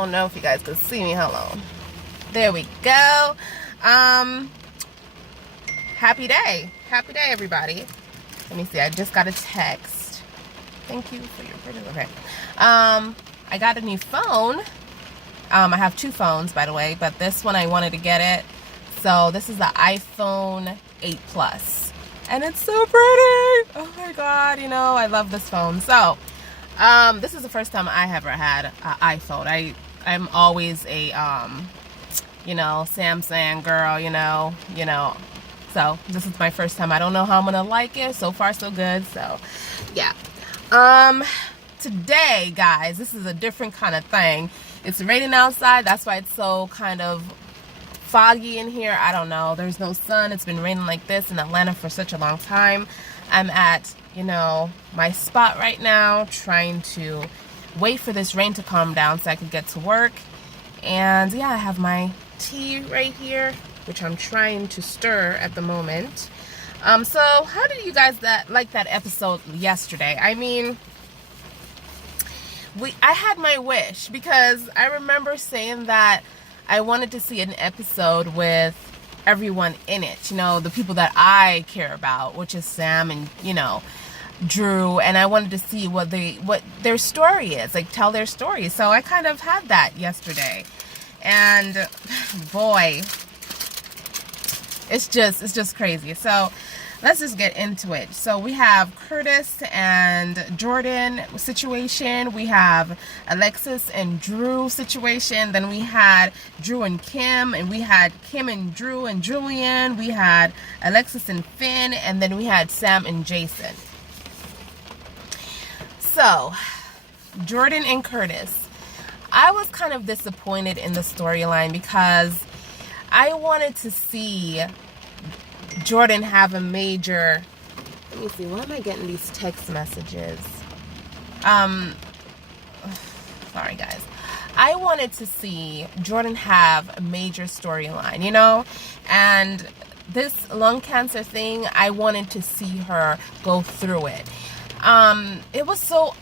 don't know if you guys can see me. Hold on. There we go. Happy day, everybody. Let me see. I just got a text. Thank you for your purchase. Okay. I got a new phone. I have two phones, by the way, but this one I wanted to get it. So this is the iPhone 8 Plus, and it's so pretty. Oh my God, I love this phone. So this is the first time I ever had an iPhone. I'm always a Samsung girl, so this is my first time. I don't know how I'm gonna like it. So far so good. So yeah. Today, guys, this is a different kind of thing. It's raining outside. That's why it's so kind of foggy in here. I don't know. There's no sun. It's been raining like this in Atlanta for such a long time. I'm at, my spot right now, trying to wait for this rain to calm down so I can get to work. And yeah, I have my tea right here, which I'm trying to stir at the moment. So how did you guys like that episode yesterday? I mean, I had my wish, because I remember saying that I wanted to see an episode with everyone in it, the people that I care about, which is Sam and, Drew, and I wanted to see what their story is, like tell their story. So I kind of had that yesterday. And boy, it's just crazy. So let's just get into it. So we have Curtis and Jordan situation. We have Alexis and Drew situation. Then we had Drew and Kim. And we had Kim and Drew and Julian. We had Alexis and Finn. And then we had Sam and Jason. So, Jordan and Curtis. I was kind of disappointed in the storyline because I wanted to see Jordan have a major... Let me see, why am I getting these text messages? Sorry guys. I wanted to see Jordan have a major storyline, and this lung cancer thing, I wanted to see her go through it. It was so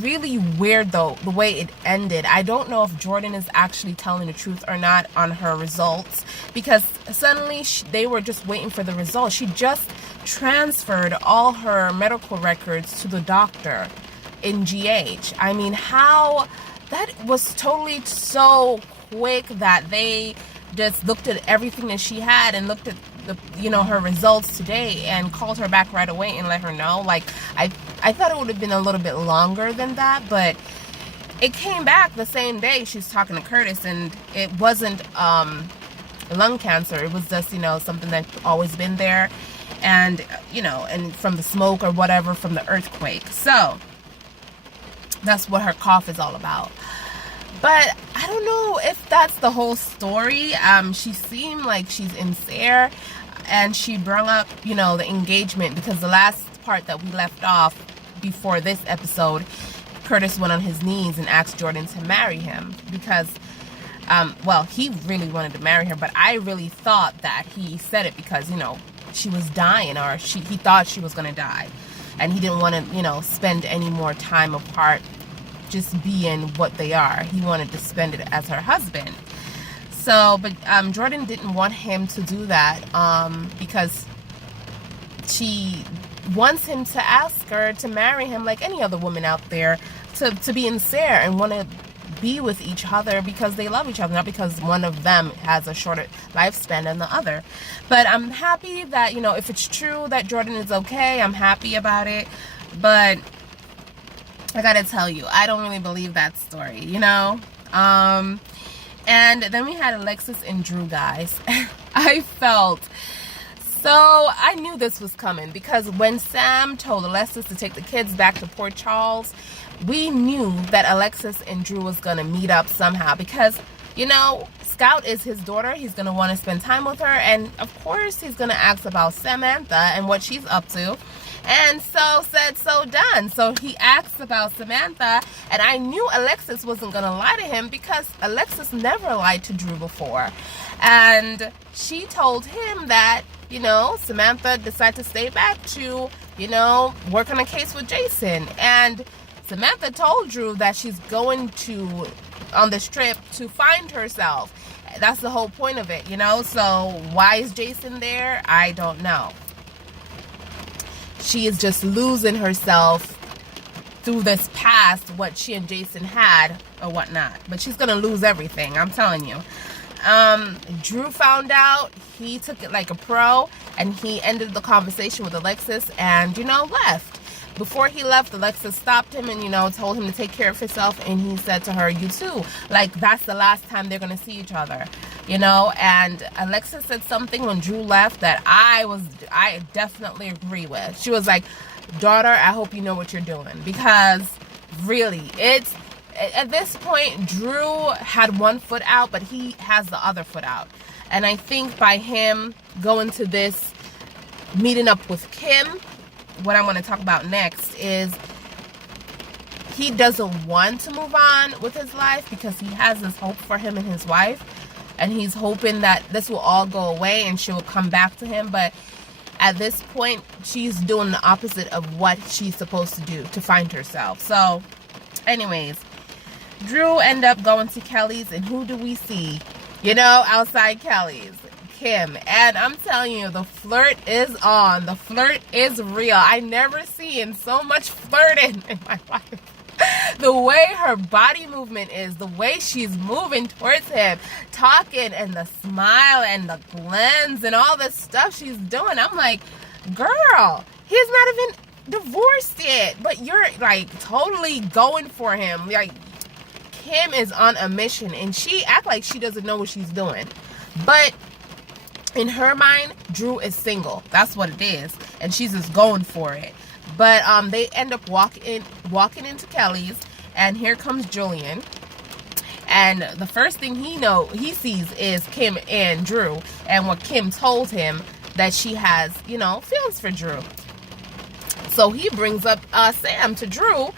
really weird though, the way it ended. I don't know if Jordan is actually telling the truth or not on her results, because suddenly they were just waiting for the results. She just transferred all her medical records to the doctor in GH. I mean, how that was totally so quick that they just looked at everything that she had and looked at her results today and called her back right away and let her know. Like, I thought it would have been a little bit longer than that, but it came back the same day. She was talking to Curtis, and it wasn't lung cancer. It was just, something that's always been there, and, and from the smoke or whatever from the earthquake. So that's what her cough is all about. But I don't know if that's the whole story. She seemed like she's sincere, and she brought up, the engagement, because the last part that we left off before this episode, Curtis went on his knees and asked Jordan to marry him because, he really wanted to marry her, but I really thought that he said it because, she was dying, or he thought she was going to die, and he didn't want to, spend any more time apart just being what they are. He wanted to spend it as her husband. So, but Jordan didn't want him to do that because she wants him to ask her to marry him like any other woman out there, to be sincere and want to be with each other because they love each other, not because one of them has a shorter lifespan than the other. But I'm happy that, if it's true that Jordan is okay, I'm happy about it. But I gotta tell you, I don't really believe that story, and then we had Alexis and Drew, guys. I knew this was coming, because when Sam told Alexis to take the kids back to Port Charles, we knew that Alexis and Drew was gonna meet up somehow, because, Scout is his daughter. He's gonna want to spend time with her, and of course he's gonna ask about Samantha and what she's up to. And so said, so done. So he asked about Samantha, and I knew Alexis wasn't going to lie to him, because Alexis never lied to Drew before. And she told him that, Samantha decided to stay back to, work on a case with Jason. And Samantha told Drew that she's going on this trip to find herself. That's the whole point of it, you know? So why is Jason there? I don't know. She is just losing herself through this past, what she and Jason had or whatnot. But she's going to lose everything, I'm telling you. Drew found out. He took it like a pro, and he ended the conversation with Alexis and, you know, left. Before he left, Alexis stopped him and, you know, told him to take care of himself. And he said to her, you too. Like, that's the last time they're going to see each other, you know. And Alexis said something when Drew left that I definitely agree with. She was like, daughter, I hope you know what you're doing. Because really, it's, at this point, Drew had one foot out, but he has the other foot out. And I think by him going to this, meeting up with Kim, what I want to talk about next is he doesn't want to move on with his life because he has this hope for him and his wife. And he's hoping that this will all go away and she will come back to him. But at this point, she's doing the opposite of what she's supposed to do to find herself. So, anyways, Drew ended up going to Kelly's, and who do we see? You know, outside Kelly's, Kim. And I'm telling you, the flirt is on. The flirt is real. I never seen so much flirting in my life. The way her body movement is, the way she's moving towards him, talking, and the smile and the glance and all this stuff she's doing. I'm like, girl, he's not even divorced yet, but you're like totally going for him. Like, Kim is on a mission, and she act like she doesn't know what she's doing. But in her mind, Drew is single. That's what it is, and she's just going for it. But they end up walking into Kelly's, and here comes Julian. And the first thing he sees is Kim and Drew, and what Kim told him, that she has, you know, feelings for Drew. So he brings up Sam to Drew,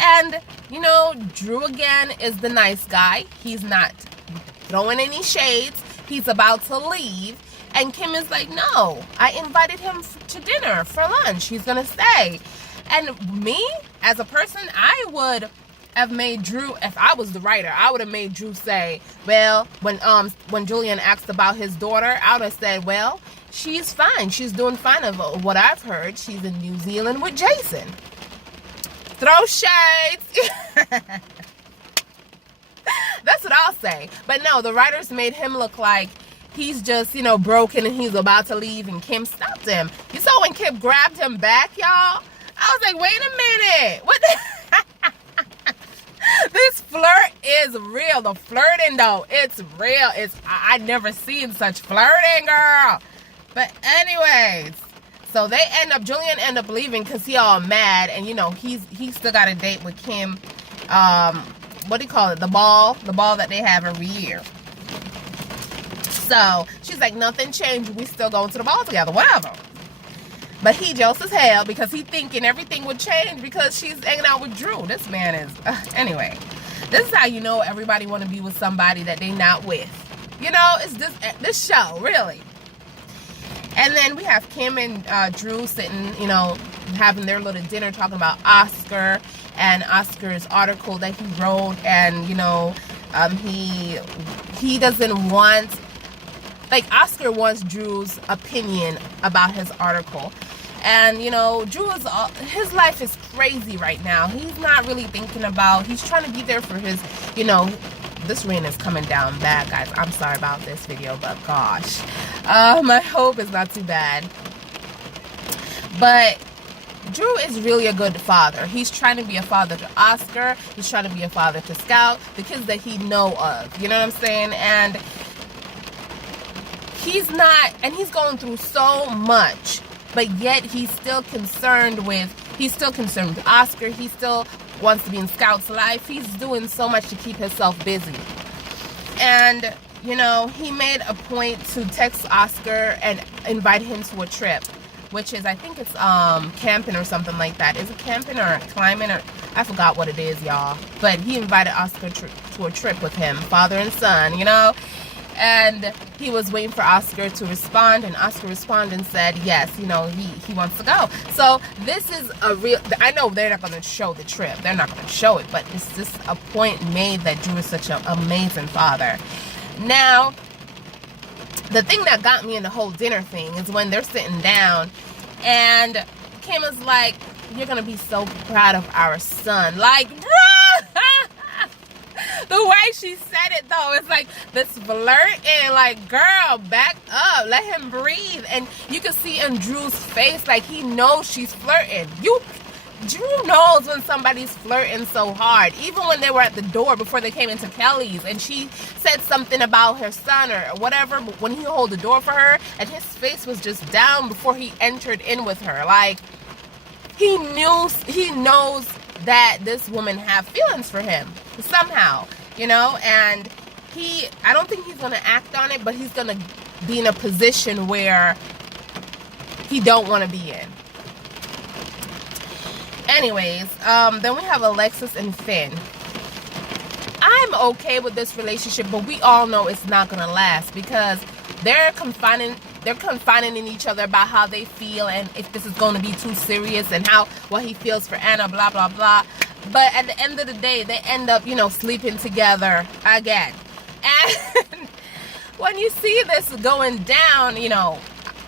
and, you know, Drew again is the nice guy. He's not throwing any shades. He's about to leave. And Kim is like, no, I invited him to dinner for lunch. He's going to stay. And me, as a person, I would have made Drew, if I was the writer, I would have made Drew say, well, when Julian asked about his daughter, I would have said, well, she's fine. She's doing fine of what I've heard. She's in New Zealand with Jason. Throw shades. That's what I'll say. But no, the writers made him look like he's just, you know, broken and he's about to leave, and Kim stopped him. You saw when Kim grabbed him back, y'all? I was like, wait a minute. What the? This flirt is real. The flirting, though, it's real. I never seen such flirting, girl. But anyways, so Julian end up leaving because he all mad, and, you know, he's still got a date with Kim. What do you call it? The ball that they have every year. So she's like, nothing changed. We still going to the ball together, whatever. But he jealous as hell because he thinking everything would change because she's hanging out with Drew. This man is, anyway. This is how you know everybody want to be with somebody that they not with. You know, it's this show, really. And then we have Kim and Drew sitting, you know, having their little dinner talking about Oscar and Oscar's article that he wrote. And, you know, he doesn't want, like, Oscar wants Drew's opinion about his article. And, you know, Drew is, his life is crazy right now. He's not really thinking about, he's trying to be there for his, you know, this rain is coming down bad, guys. I'm sorry about this video, but gosh. I hope it's not too bad. But Drew is really a good father. He's trying to be a father to Oscar. He's trying to be a father to Scout, the kids that he know of. You know what I'm saying? And he's not, and he's going through so much, but yet he's still concerned with Oscar. He still wants to be in Scout's life. He's doing so much to keep himself busy. And, you know, he made a point to text Oscar and invite him to a trip, which is, I think it's camping or something like that. Is it camping or climbing? Or I forgot what it is, y'all. But he invited Oscar to a trip with him, father and son, you know. And he was waiting for Oscar to respond, and Oscar responded and said, yes, you know, he wants to go. So this is a real, I know they're not going to show the trip. They're not going to show it, but it's just a point made that Drew is such an amazing father. Now, the thing that got me in the whole dinner thing is when they're sitting down, and Kim is like, you're going to be so proud of our son. Like, bruh! The way she said it, though, it's like this flirting, like, girl, back up, let him breathe. And you can see in Drew's face, like, he knows she's flirting. Drew knows when somebody's flirting so hard. Even when they were at the door before they came into Kelly's, and she said something about her son or whatever, but when he held the door for her, and his face was just down before he entered in with her. Like, he knows that this woman have feelings for him somehow, you know, and I don't think he's going to act on it, but he's going to be in a position where he don't want to be in. Anyways, then we have Alexis and Finn. I'm okay with this relationship, but we all know it's not going to last because they're confiding in each other about how they feel and if this is going to be too serious and what he feels for Anna, blah, blah, blah. But at the end of the day, they end up, you know, sleeping together again. And when you see this going down, you know,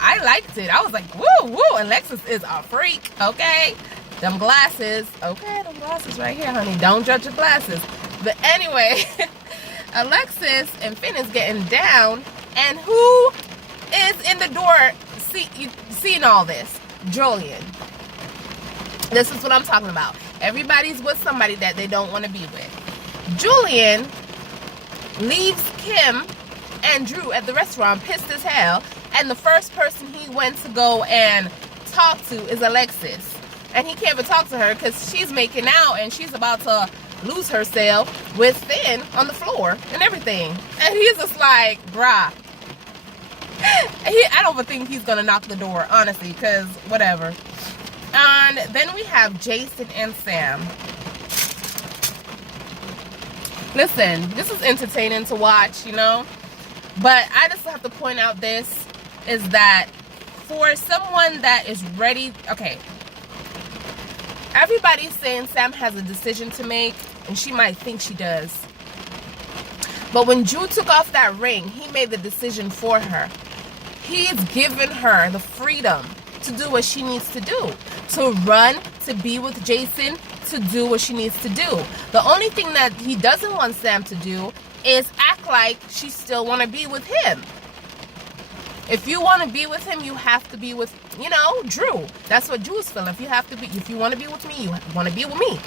I liked it. I was like, woo, woo, Alexis is a freak, okay? Them glasses, okay, them glasses right here, honey. Don't judge the glasses. But anyway, Alexis and Finn is getting down, and who is in the door seeing all this? Julian. This is what I'm talking about. Everybody's with somebody that they don't want to be with. Julian leaves Kim and Drew at the restaurant pissed as hell, and the first person he went to go and talk to is Alexis. And he can't even talk to her because she's making out and she's about to lose herself with Finn on the floor and everything. And he's just like, bruh. I don't even think he's going to knock the door, honestly, because whatever. And then we have Jason and Sam. Listen, this is entertaining to watch, you know. But I just have to point out this, is that for someone that is ready, okay, everybody's saying Sam has a decision to make, and she might think she does. But when Drew took off that ring, he made the decision for her. He's given her the freedom to do what she needs to do. To run, to be with Jason, to do what she needs to do. The only thing that he doesn't want Sam to do is act like she still want to be with him. If you want to be with him, you have to be with, you know, Drew. That's what Drew is feeling. If you want to be with me, you want to be with me.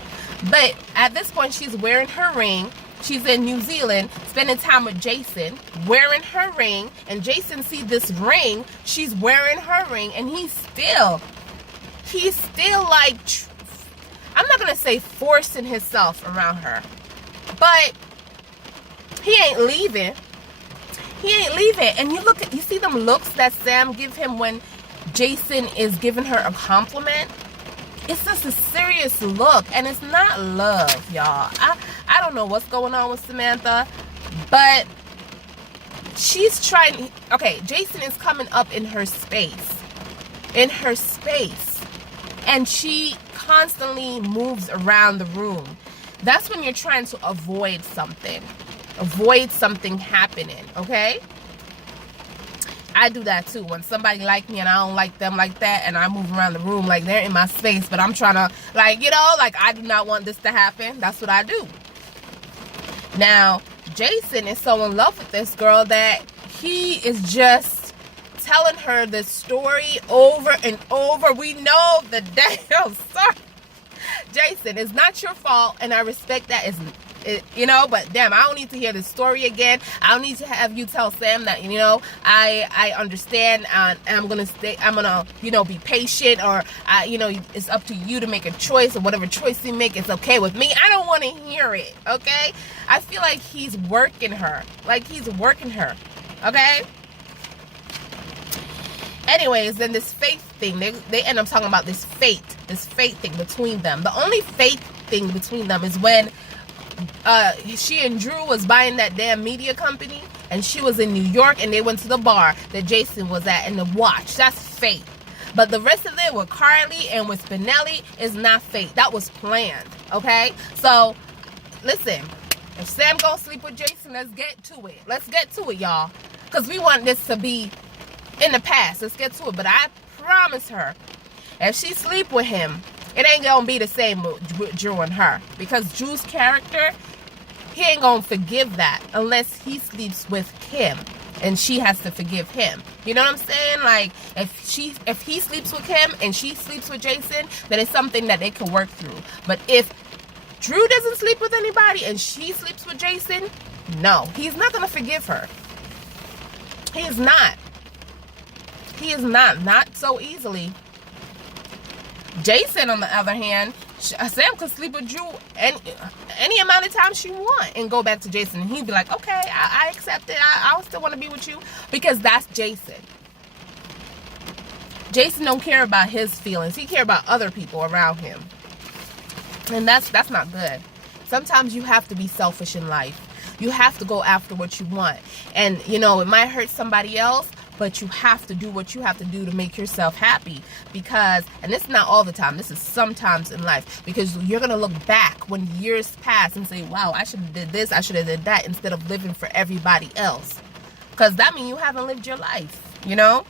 But at this point, she's wearing her ring. She's in New Zealand, spending time with Jason, wearing her ring. And Jason sees this ring. She's wearing her ring. And he's still like, I'm not going to say forcing himself around her. But he ain't leaving. He ain't leaving. And you see them looks that Sam give him when Jason is giving her a compliment. It's just a serious look, and it's not love, y'all. I don't know what's going on with Samantha, but she's trying. Okay, Jason is coming up in her space, and she constantly moves around the room. That's when you're trying to avoid something happening, okay? I do that too. When somebody like me and I don't like them like that, and I move around the room like they're in my space, but I'm trying to, like, you know, like, I do not want this to happen. That's what I do. Now, Jason is so in love with this girl that he is just telling her this story over and over. We know the damn story. Jason, it's not your fault, and I respect that. You know, but damn, I don't need to hear this story again. I don't need to have you tell Sam that, you know, I understand, and I'm gonna you know, be patient, or you know, it's up to you to make a choice, or whatever choice you make, it's okay with me. I don't want to hear it, okay? I feel like he's working her, okay? Anyways, then this faith thing, they end up talking about this fate thing between them. The only faith thing between them is when she and Drew was buying that damn media company, and she was in New York, and they went to the bar that Jason was at and the watch. That's fate. But the rest of it with Carly and with Spinelli is not fate. That was planned, okay? So, listen, if Sam gonna sleep with Jason, let's get to it. Let's get to it, y'all. Because we want this to be in the past. Let's get to it. But I promise her, if she sleep with him, it ain't gonna be the same with Drew and her. Because Drew's character, he ain't gonna forgive that unless he sleeps with Kim. And she has to forgive him. You know what I'm saying? Like, if he sleeps with him and she sleeps with Jason, then it's something that they can work through. But if Drew doesn't sleep with anybody and she sleeps with Jason, no. He's not going to forgive her. He is not. He is not. Not so easily. Jason, on the other hand, Sam could sleep with Drew any amount of time she want and go back to Jason, and he'd be like, okay, I accept it. I still want to be with you, because that's Jason. Jason don't care about his feelings. He care about other people around him, and that's not good. Sometimes you have to be selfish in life. You have to go after what you want, and you know it might hurt somebody else, but you have to do what you have to do to make yourself happy. Because, and this is not all the time, this is sometimes in life, because you're going to look back when years pass and say, wow, I should have did this, I should have did that, instead of living for everybody else. Because that means you haven't lived your life, you know?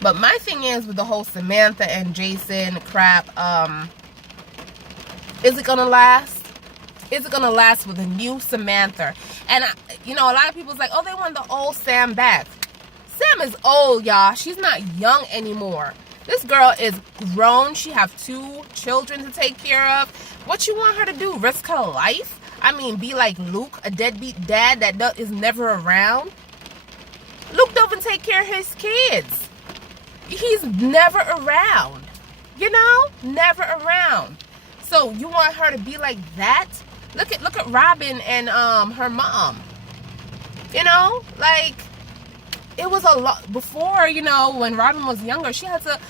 But my thing is with the whole Samantha and Jason crap, is it going to last? Is it going to last with a new Samantha? And, you know, a lot of people's like, oh, they want the old Sam back. Sam is old, y'all. She's not young anymore. This girl is grown. She have 2 children to take care of. What you want her to do? Risk her life? I mean, be like Luke, a deadbeat dad that is never around? Luke doesn't take care of his kids. He's never around. You know? Never around. So you want her to be like that? Look at Robin and her mom. You know, like, it was a lot before. You know, when Robin was younger, she had to.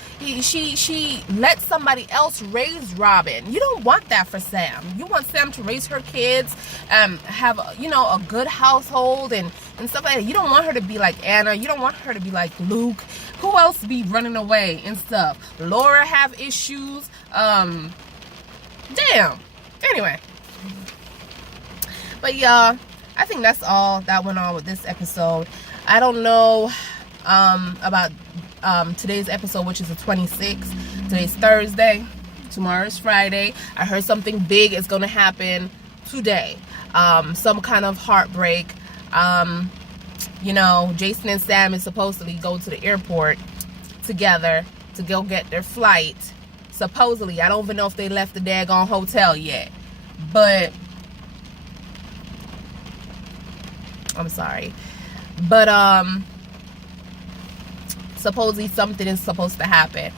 She let somebody else raise Robin. You don't want that for Sam. You want Sam to raise her kids, have a good household and stuff like that. You don't want her to be like Anna. You don't want her to be like Luke. Who else be running away and stuff? Laura have issues. Damn. Anyway. But y'all, I think that's all that went on with this episode. I don't know about today's episode, which is the 26th. Today's Thursday. Tomorrow's Friday. I heard something big is going to happen today. Some kind of heartbreak. You know, Jason and Sam is supposedly go to the airport together to go get their flight. Supposedly. I don't even know if they left the daggone hotel yet. But I'm sorry. But supposedly something is supposed to happen.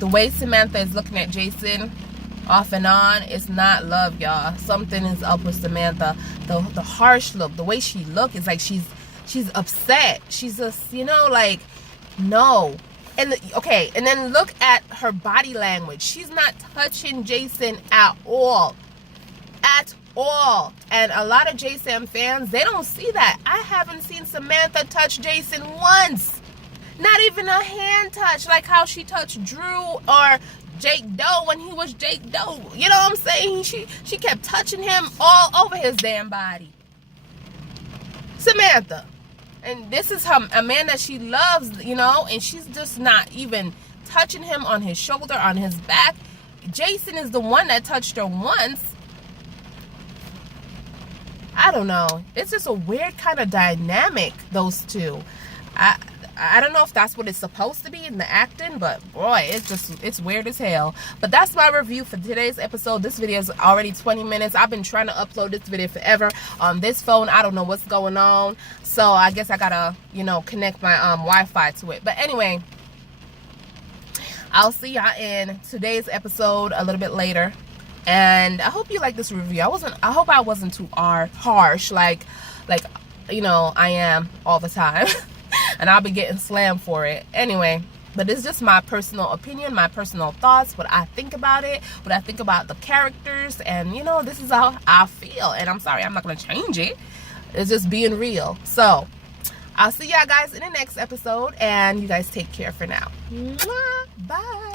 The way Samantha is looking at Jason off and on, it's not love, y'all. Something is up with Samantha. The harsh look, the way she look is like she's upset. She's just, you know, like, no. And okay, and then look at her body language. She's not touching Jason at all. At all. And a lot of Jason fans, they don't see that. I haven't seen Samantha touch Jason once. Not even a hand touch, like how she touched Drew or Jake Doe when he was Jake Doe. You know what I'm saying? She kept touching him all over his damn body. Samantha. And this is a man that she loves, you know, and she's just not even touching him on his shoulder, on his back. Jason is the one that touched her once. I don't know. It's just a weird kind of dynamic, those two. I don't know if that's what it's supposed to be in the acting, but boy, it's weird as hell. But that's my review for today's episode. This video is already 20 minutes. I've been trying to upload this video forever on this phone. I don't know what's going on, so I guess I gotta, you know, connect my Wi-Fi to it. But anyway, I'll see y'all in today's episode a little bit later. And I hope you like this review. I hope I wasn't too harsh, like you know I am all the time. And I'll be getting slammed for it. Anyway, But it's just my personal opinion, my personal thoughts, what I think about it, what I think about the characters, and you know, this is how I feel. And I'm sorry, I'm not gonna change it. It's just being real. So I'll see y'all guys in the next episode, and you guys take care for now. Bye.